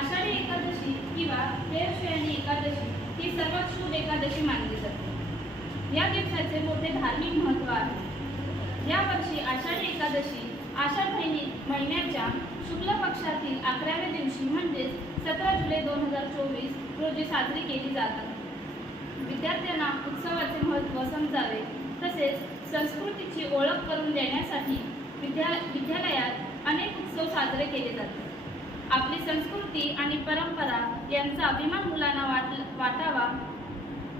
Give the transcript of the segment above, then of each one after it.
आषाढी एकादशी किंवा देवशयनी एकादशी ही सर्वात शुभ एकादशी मानली जाते। या दिवसाचे मोठे धार्मिक महत्त्व आहे। यावर्षी आषाढी एकादशी आषाढ महिन्याच्या शुक्ल पक्षातील 11व्या दिवशी म्हणजेच 17 जुलै 2024 रोजी साजरी केली जाते। विद्यार्थ्यांना उत्सवाचे महत्त्व समजावे तसेच संस्कृतीची ओळख करून देण्यासाठी विद्यालयात अनेक उत्सव साजरे केले जातात। आपली संस्कृती आणि परंपरा यांचा अभिमान मुलांना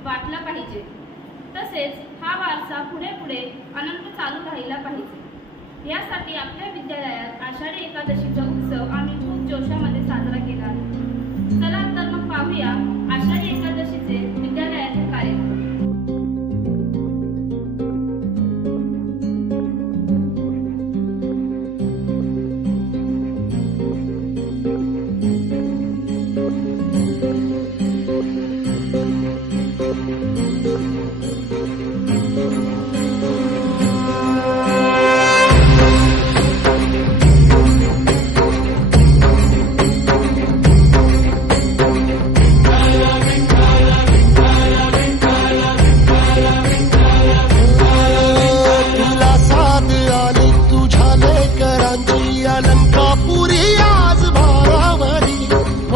वाटला पाहिजे। तसेच हा वारसा पुढे अनंत चालू राहिला पाहिजे। यासाठी आपल्या विद्यालयात आषाढी एकादशीचा उत्सव आम्ही खूप जोशामध्ये साजरा केला आहे। चला तर मग पाहूया आषाढी एकादशीचे विद्यालयातील कार्यक्रम।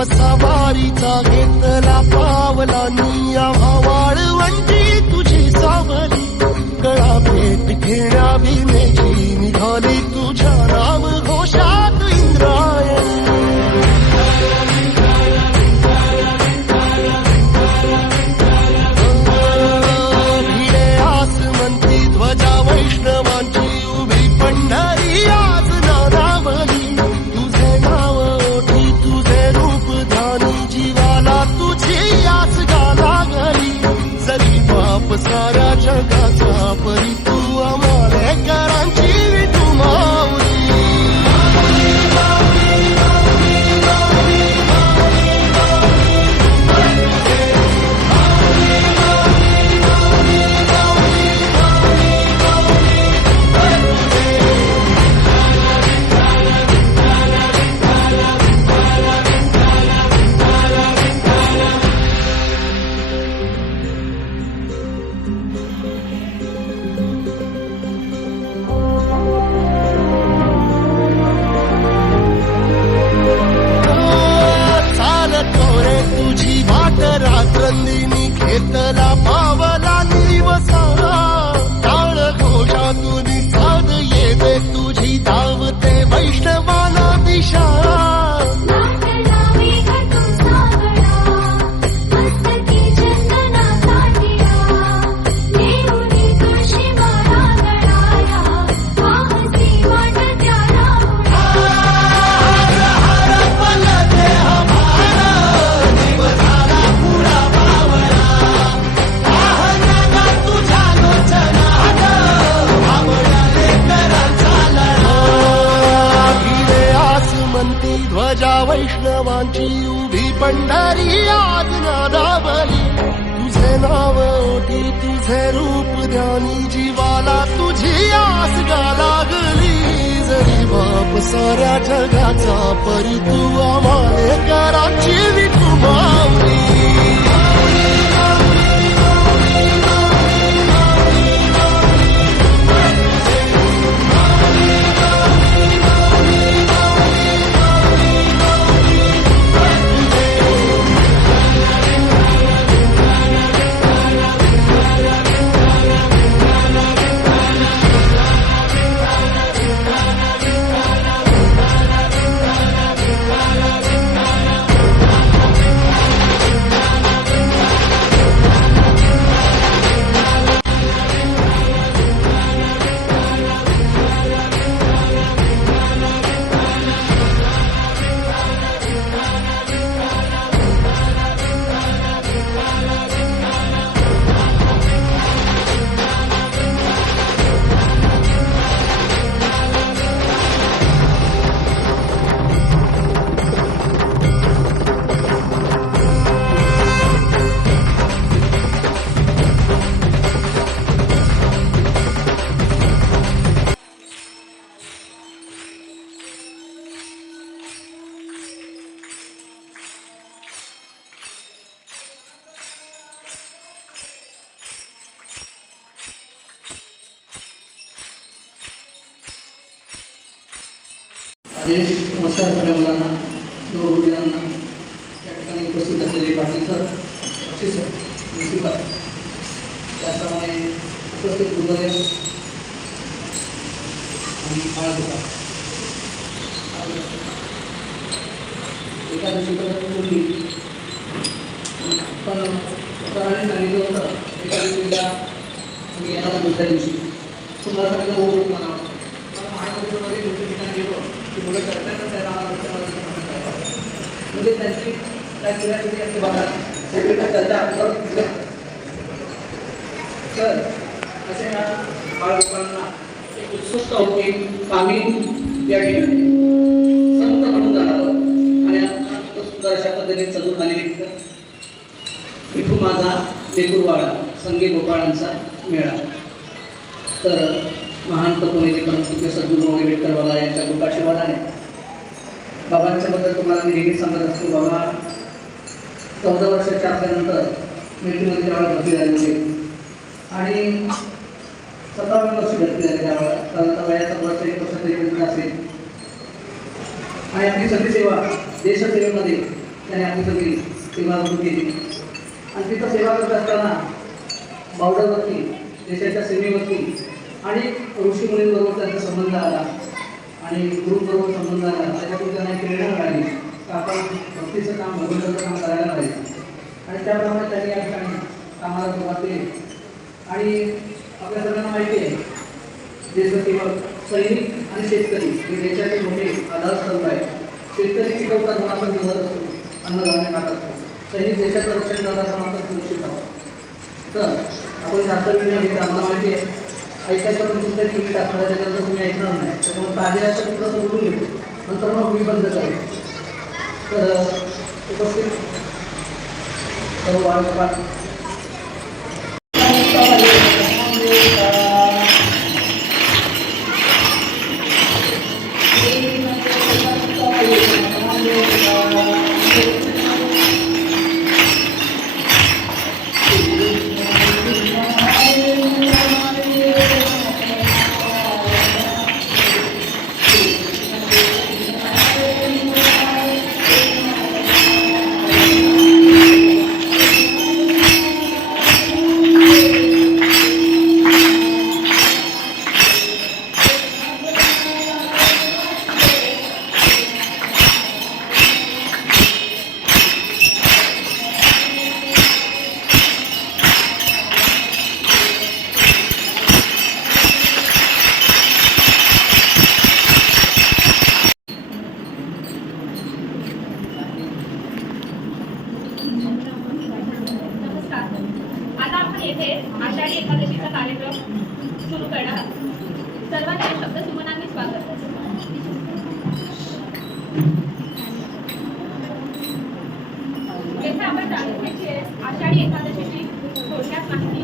सवारीचा घेतला पावला निया वाळवंटी तुझी सावली गळा भेट घेण्या भीमेची निघाली तुझ्या राम घोषात इंद्रायणी। भिडे आसमंती ध्वजा वैष्णवांची उभी पंढरी आज नारावली तुझे नाव ओठी तुझे रूप जीवाला तुझी आस गाला गली जरी बाप साऱ्या जगाचा परी तू आंबेडकरांची विठू माऊली। रात्रंदिनी घेतला पावला निवसा टाळ घोषातून साध येते तुझी धावते वैष्णवाला दिशा। ध्वजा वैष्णवांची उभी पंढरी आज नादावली तुझे नाव ओठी तुझे रूप ध्यानी जीवाला तुझी आस गा लागली जरी बाप साऱ्या जगाचा परी तू आंबेडकरांची विठू माऊली। नमस्कार सगळ्या मुलांना, नवविद्यार्थ्यांना, या ठिकाणी उपस्थित असलेले Patil sir, Bakshi sir, principal, त्याप्रमाणे उपस्थित गुरुदेव आणि बाळगोपाळ. एकादशीपर्यंत पूर्वी पण सरांनी सांगितलं होतं एकादशीला मी येणार दुसऱ्या दिवशी तुम्हाला सांगितलं हो म्हणावं. महाराष्ट्रामध्ये दुसऱ्या ठिकाणी गेलो की मुलं करताना त्याला म्हणजे त्यांची काय क्रियाशक्ती असते बघा सगळीकडे चर्चा तर असे ह्या बाळगोपाळांना एक उत्सुकता होती आम्ही या ठिकाणी संत म्हणून जाणार आणि आता सुंदर अशा पद्धतीने सजून आलेली विठू माझा लेकुरवाडा संगी गोपाळांचा मेळा. तर महान तपोनिधी परमपूज्य सद्गुरू विठ्ठल बाबा यांच्या कृपाशीर्वादाने बाबांच्याबद्दल तुम्हाला मी नेहमी सांगत असतो. बाबा 14 वर्षाच्या असल्यानंतर मिलिटरीमध्ये त्यावेळेला भरती झाली होती आणि 17व्या वर्षी भरती झाली त्यावेळेला कारण वयाचा वर्ष 1 वर्ष तरी असेल आणि आपली सगळी सेवा देशसेवेमध्ये त्याने आपली सगळी सेवा केली आणि तिथं सेवा करत असताना बॉर्डरवरती देशाच्या सीमेवरती अनेक ऋषी मुलींबरोबर त्यांचा संबंध आला आणि गुरुबरोबर संबंध आला. त्याच्यातून त्यांना प्रेरणा मिळाली की आपण भक्तीचं काम भगवंताचं काम करायला पाहिजे आणि त्याप्रमाणे त्यांनी या ठिकाणी कामाला सुरुवात केली. आणि आपल्या सगळ्यांना माहिती आहे देशभक्तीवर सैनिक आणि शेतकरी हे देशाचे मोठे आधारस्तंभ आहे. शेतकरी पिकवतात म्हणून आपण जगत असतो, अन्नधान्य खात असतो. सैनिक देशाचं रक्षण करत असताना आपण सुरक्षित आहोत. तर आपण जास्त वेळ घेत आम्हाला माहिती आहे ऐकायचं पण तुमच्या टी व्ही टाकणार त्याच्यानंतर तुम्ही ऐकणार नाही त्याच्यामुळे ताज्याचं थोडंसं बोलून घेतो नंतर मग मी बंद करेल. तर उपस्थित सर्व बाळगोपाळ येथे आषाढी एकादशीचा कार्यक्रम सुरू करणार आहोत. सर्वांचे शब्द सुमनांनी स्वागत. येथे आपण जाणून घ्यायची आहे आषाढी एकादशीची थोडक्यात माहिती.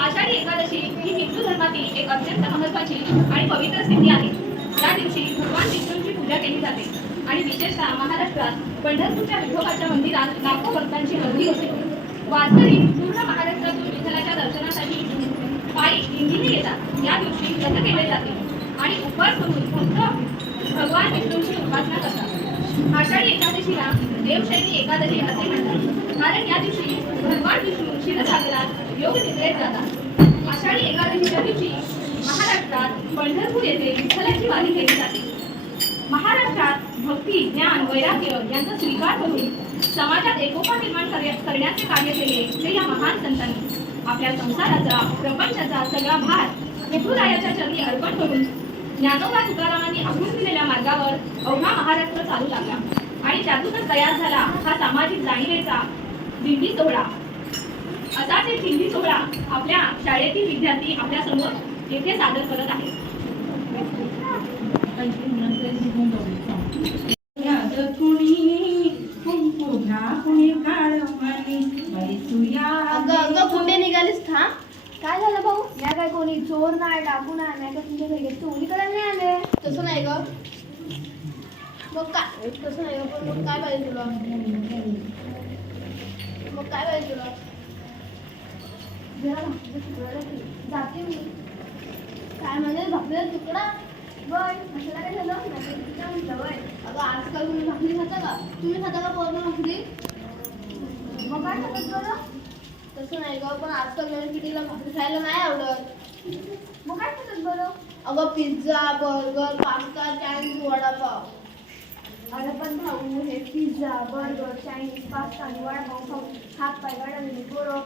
आषाढी एकादशी ही हिंदू धर्मातील एक अत्यंत महत्त्वाची आणि पवित्र स्थिती आहे. या दिवशी भगवान विष्णूंची पूजा केली जाते आणि विशेषतः महाराष्ट्रात पंढरपूरच्या विठोबाच्या मंदिरात लाखो भक्तांची गर्दी होते. वारकरी पूर्ण महाराष्ट्रातून विठ्ठलाच्या दर्शनासाठी पायी दिंडीने येतात. या दिवशी व्रत केले जाते आणि उपवास करून फक्त भगवान विष्णूंची उपासना करतात. आषाढी एकादशीला देवशैनी एकादशी असे म्हणतात कारण या दिवशी भगवान विष्णू क्षीरसागरात योग निद्रेत जातात. आषाढी एकादशीच्या दिवशी महाराष्ट्रात पंढरपूर येथे विठ्ठलाची वारी केली जाते. महाराष्ट्रात भक्ती, ज्ञान, वैराग्य यांचा स्वीकार करून समाजात एकोपा निर्माण करण्याचे कार्य केले ते या महान संतांनी. आपल्या संसाराचा प्रपंचाचा सगळा भार विठुरायाच्या चरणी अर्पण करून ज्ञानोबा तुकारामांनी आखून दिलेल्या मार्गावर अवघा महाराष्ट्र चालू लागला आणि त्यातूनच तयार झाला हा सामाजिक जाणीवेचा दिंडी सोहळा. असाच एक दिंडी सोहळा आपल्या शाळेतील विद्यार्थी आपल्या समोर येथे सादर करत आहेत. कुठे निघालीस? थांब. काय झालं भाऊ? या काय कोणी चोर नाही, डाकू नाही, नाही का तुमच्या घरी चोरी करायला नाही आले? तसं नाही ग. मग काय? तसं नाही ग. पण मग काय पाहिजे तुला? मग काय पाहिजे तुला? जाते मी. काय म्हणजे भाकरीचा तुकडा? बरं, मसाला काय झालं? बघितलं वय. अगं आजकाल तुम्ही भाकरी खाता का? तुम्ही खाता का पोरं भाकरी? मग काय खातात बरं? तसं नाही गं, पण आजकाल नवीन पिढीला भाकरी खायला नाही आवडत. मग काय खातात बरं? अगं pizza, burger, pasta, Chinese, vada pav. अरे पण भाऊ, हे पिझ्झा, बर्गर, चायनीज, पास्ता आणि वडापाव खाऊन हात पाय गाडवलेली पोरं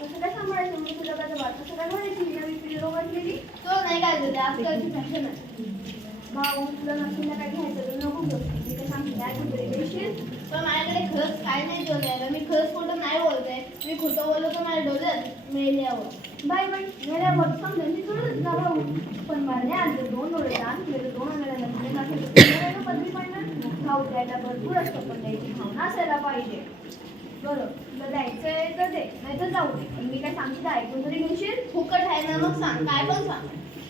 कसं काय सांभाळायचं? मी तुला काय वाटतं कसं काय म्हणायची नवी पिढी रोगातलेली? तो नाही काय झालं, आजकालची फॅशन आहे. भाऊ तुला नसलेलं काय घ्यायचं तर नको घेऊ. मी काय सांगते काय कुठे घेशील? पण माझ्याकडे खरंच काय नाही डोले. मी खरंच खोटं नाही बोलते. मी खोटं बोललो तर माझ्या डोळ्यात मेल्यावर. बाई मेल्यावर समजा मी तुला जा भाऊ. पण मला आज 2 डोळे दान केले, 2 आणायला नसले पदवी पडणार. भाऊ द्यायला भरपूर असतं, पण द्यायची भावना असायला पाहिजे. बरं तुला द्यायचंय तर दे, नाही तर जाऊ दे. पण मी काय सांगते तर ऐकून तरी घेशील? फुकट आहे ना, मग सांग, काय पण सांग.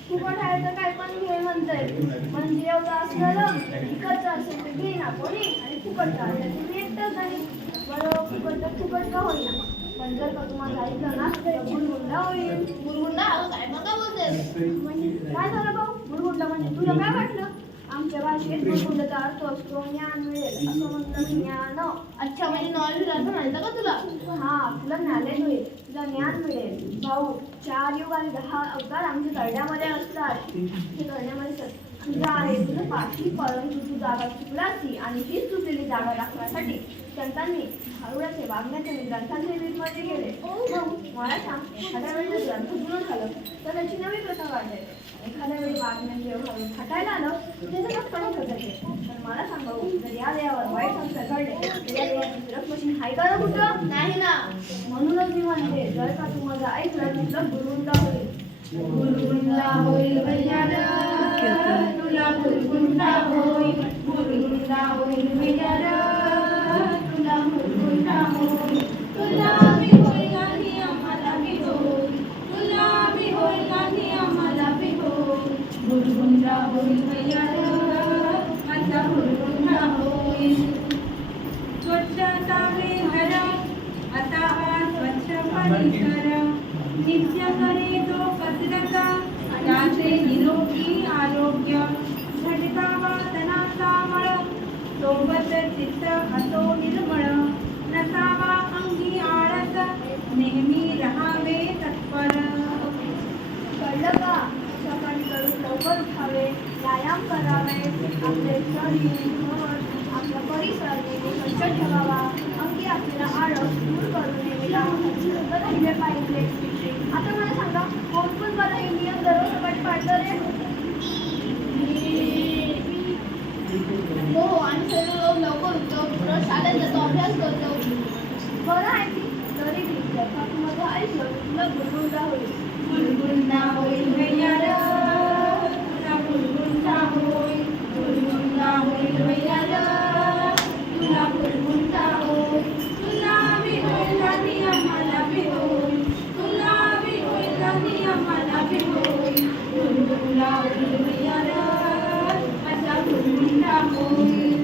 फुकट आहे तर काय पण घे म्हणतंय. म्हणजे एवढं असलं विकतचं असेल तर घे ना कोणी, आणि फुकटचं असेल तुम्ही एकटंच. आणि बरं फुकट तर फुकट का होईना, पण जर का तुम्हाला ऐकलं ना तर गुरगुंडा होईल. गुरगुंडा? काय बघा बोलते. म्हणजे काय झालं भाऊ? गुरगुंडा म्हणजे तुला काय वाटलं? आमच्या भाषेत गुरगुंडाचा अर्थ असतो ज्ञान मिळेल, असं म्हणलं मी. ज्ञान. अच्छा, म्हणजे नॉलेज अर्थ म्हणतं का तुला? हा, तुला नॉलेज होईल, तुला ज्ञान मिळेल. भाऊ 4 युग आणि 10 अवतार आमच्या तळण्यामध्ये असतात. हे तळण्यामध्ये तुझा आहे तुझं पाठी, परंतु तू जागा चुकलासी आणि हीच चुकलेली जागा राखण्यासाठी संतांनी हळूचे वागण्याचे ग्रंथांचे रीतमध्ये गेले. मला सांग, एखाद्या वेळी जर ग्रंथ जुनं झालं तर त्याची नवी प्रथा वाढते. एखाद्या वेळी वागण्याचे हळू खटायला आलं त्याचं नक्कणी खटायचे. पण मला सांगा, जर या देवावर वाईट संस्कार घडले तर या देवाची फिरक मशीन आहे का कुठं? नाही ना. म्हणूनच मी म्हणते, जर का तू माझं ऐकलं तुला गुरुगुंडा होईल. गुरुगुंडा होईल भैया तुला, गुरुगुंडा होईल. गुरुगुंडा होईल भैया तुला, गुरुगुंडा होईल. तुला बी होईल आणि आम्हाला बी होईल. तुला बी होईल आणि आम्हाला बी होईल. गुरुगुंडा होईल भैया माझा गुरुगुंडा होईल. स्वच्छता में हर आता स्वच्छ परिसर, नित्य करे तो कसरता, त्याचे निरोगी आरोग्य. झटकावा तनाचा मळ, सोबत चित्त असो निर्मळ. नसावा अंगी आळस, नेहमी रहावे तत्पर. कळलं का? सकाळी करून लवकर उठावे, व्यायाम करावे, आपले शरीर मन आपला परिसर स्वच्छ ठेवावा. अंगी आपल्याला आळस दूर करून राहिले पाहिजे. आता मला सांगा, कोण बरं हे नियम दररोज सकाळी पाळतं रे? हो, आणि सर्व लोक लवकर उठतो, रोज शाळेत जातो, अभ्यास करतो. बरं आहे की तरी माझं ऐकलं तुला गुरगुंडा होईल. गुरगुंडा होईल भैया तुला, गुरगुंडा होईल. गुरगुंडा होईल भैया तुला, गुरगुंडा होईल. तुला बी होईल आणि आम्हाला बी होईल. तुला बी होईल आणि आम्हाला बी होईल. गुरगुंडा होईल भैया माझा गुरगुंडा होईल.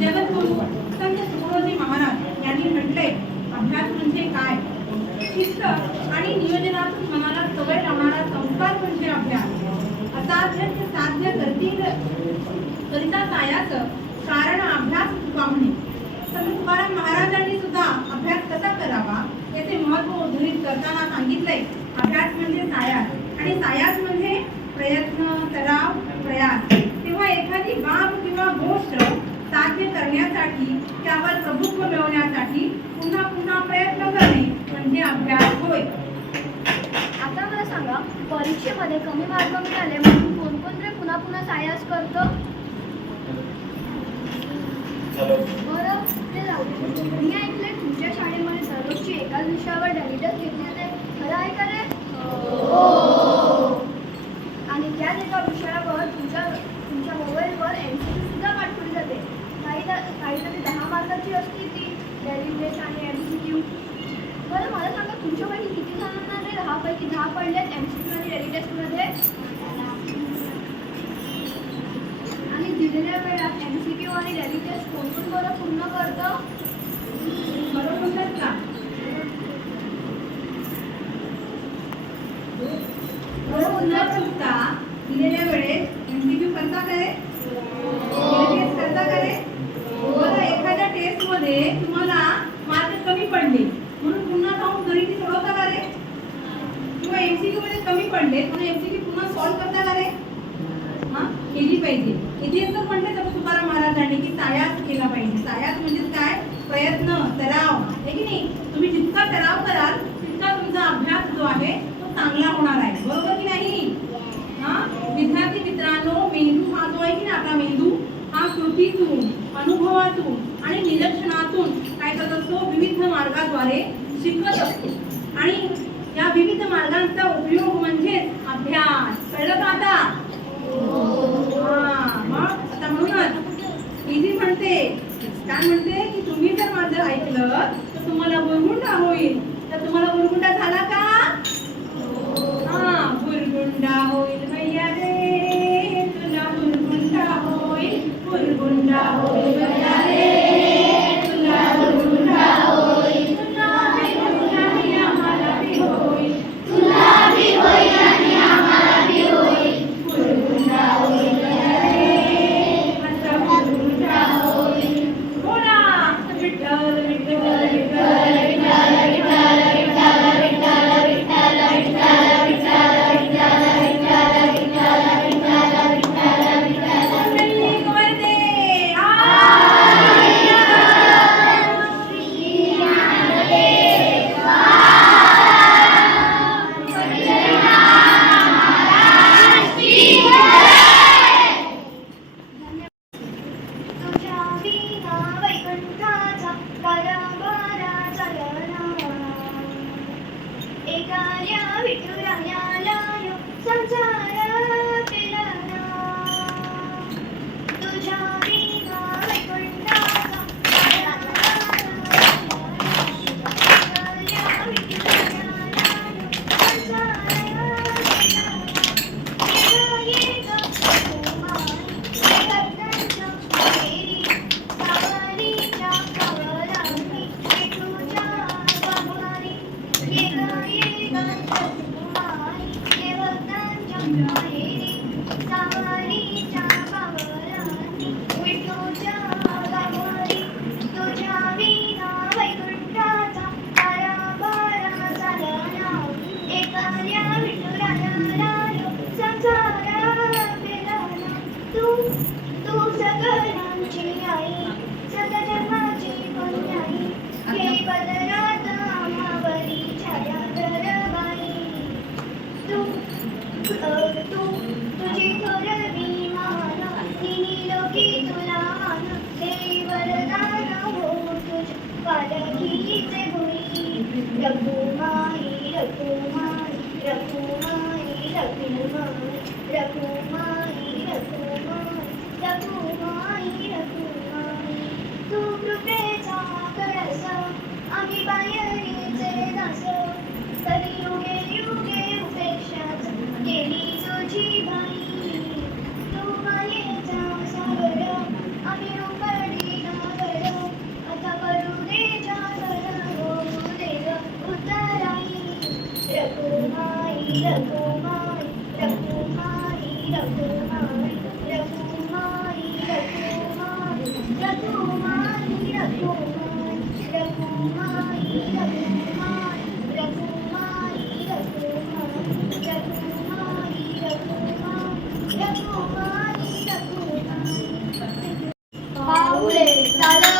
जगद्गुरु संत तुकडोजी महाराज यांनी म्हटले, अभ्यास म्हणजे काय? शिस्त आणि नियोजनातून मनाला सवय राहणारा संस्कार म्हणजे अभ्यास. असाध्य ते साध्य करिता सायाचं कारण अभ्यास पाहुणे. संत तुकाराम महाराजांनी सुद्धा अभ्यास कसा करावा याचे महत्त्व उद्धृत करताना सांगितले, अभ्यास म्हणजे सायास आणि सायास म्हणजे प्रयत्न, सराव, प्रयास. तेव्हा एखादी बाब किंवा गोष्ट साध्य करण्यासाठी, त्यावर प्रभुत्व मिळवण्यासाठी पुन्हा पुन्हा प्रयत्न करणे म्हणजे अभ्यास होय. आता मला सांगा, परीक्षेमध्ये कमी मार्क मिळाले म्हणून कोण रे पुन्हा पुन्हा सायास करतं? बरं ते जाऊ दे. मी ऐकले तुमच्या शाळेमध्ये दररोजची एकाच विषयावर डेलिटच घेतली जाते, खरं आहे का रे? आणि त्याच एका विषयावर तुमच्या मोबाईलवर MCQ सुद्धा पाठवली जाते. काही 10 मार्काची असते ती डेली टेस्ट आणि MCQ. बरं मला सांगा, तुमच्यापैकी किती जणांना 10 पैकी 10 पडलेत MCQ आणि डेली टेस्टमध्ये? आणि दिलेल्या वेळात MCQ आणि डेली टेस्ट कोण बरं पूर्ण करतं? बरोबर म्हणतात का? बरोबर न चुकता दिलेल्या वेळेत MCQ करतात आहे. टेस्ट करता का रे? बरं, एखाद्या टेस्ट मध्ये तुम्हाला मार्क कमी पडले म्हणून पुन्हा जाऊन घरी ती सोडवता का रे? किंवा एमसीक्यू मध्ये कमी पडले म्हणून एमसीक्यू पुन्हा सॉल्व्ह करता का रे? हा, केली पाहिजे. इथे तर म्हणते तर तुकाराम महाराजांनी की सायास केला पाहिजे. सायास म्हणजे काय? प्रयत्न, सराव, आहे की नाही? तुम्ही जितका सराव कराल तितका तुमचा अभ्यास जो आहे तो चांगला होणार आहे. बरोबर की नाही? हा, विद्यार्थी मित्रांनो, मेंदू हा जो आहे की ना आपला मेंदू हा कृतीतून, अनुभवातून आणि निरीक्षणातून काय करत असतो? विविध मार्गाद्वारे शिकत असतो. आणि या विविध मार्गांचा उपयोग म्हणजे अभ्यास. कळलं का आता? हा, मग आता म्हणूनच इजी म्हणते, काय म्हणते की तुम्ही जर माझं ऐकलं तर तुम्हाला बुरगुंडा होईल. तर तुम्हाला बुरगुंडा झाला का? हा, बुरगुंडा होईल भैया रे, तुला बुरगुंडा होईल, बुरगुंडा होईल भैया रे, तुला बुरगुंडा होईल. तुला भी होईल आणि आम्हाला भी होईल, तुला भी होईल आणि आम्हाला भी होईल. बुरगुंडा होईल भैया रे, असा बुरगुंडा होईल. बोला विठ्ठल विठ्ठल विठ्ठल विठ्ठल विठ्ठल विठ्ठल विठ्ठल विठ्ठल विठ्ठल विठ्ठल विठ्ठल विठ्ठल विठ्ठल विठ्ठल विठ्ठल मंडळी गोवर्धे. तुझ्या विना वैकुंठाचा कारभारा चालना, एकाल्या विठुरायाला संसार पेलना. तुझ्या विना वैकुंठाचा कारभारा चालना, एकाल्या विठुरायाला संसार पेलना. तू सगळ्यांची आई, सगळ्यांची कन्याई, हे बदलात आम्हावरी छाया दरबाई. तुझी थोरवी मान, तिन्ही लोकी तुला मान, देवी वरदान हो तुझ पालखीचे गुणी. रघुमाई रघुमाई रघुमाई रघुमाई रघुमाई रघुमाई रघुमाई रघुमाई. तू कृपेचा कळस, आम्ही बाहेरीचे दास, कधी युगे युगे उपेक्षाच केली तुझी बाई. तू मायेचा सागर, आम्ही उकळली नागर, आता करू दे जागर, होऊ दे उतराई. रघुमाई रघुमाई रघुमाई रघुमाई रघुमाई रघुमाई रघुमाई रघुमाई रघुमाई रघुमाई रघुमाई रघुमाई रघुमाई रघुमाई. पाऊले चालत